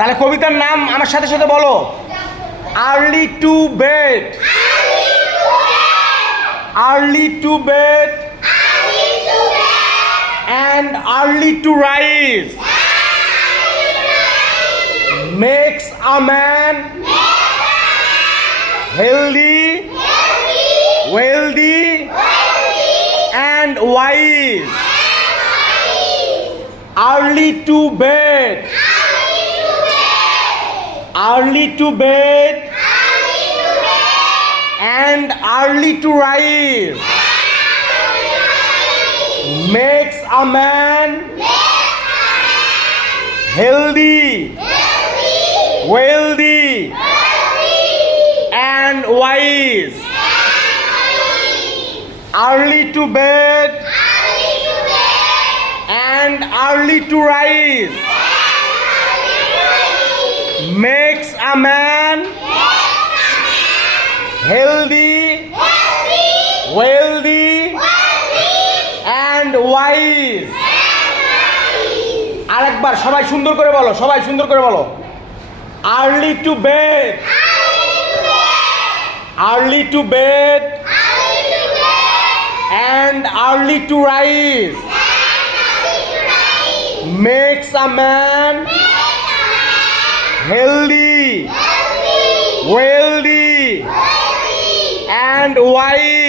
তাহলে কবিতার নাম আমার সাথে সাথে বলো। Early to bed, early to bed and early to rise makes a man healthy, wealthy and wise. Early to bed, early to bed and early to rise makes a man healthy, wealthy and wise. Early to bed and early to rise makes a man healthy, wealthy and wise. আরেকবার সবাই সুন্দর করে বলো, সবাই সুন্দর করে বলো। Early to bed, early to bed and early to rise makes a man healthy, wealthy and wise.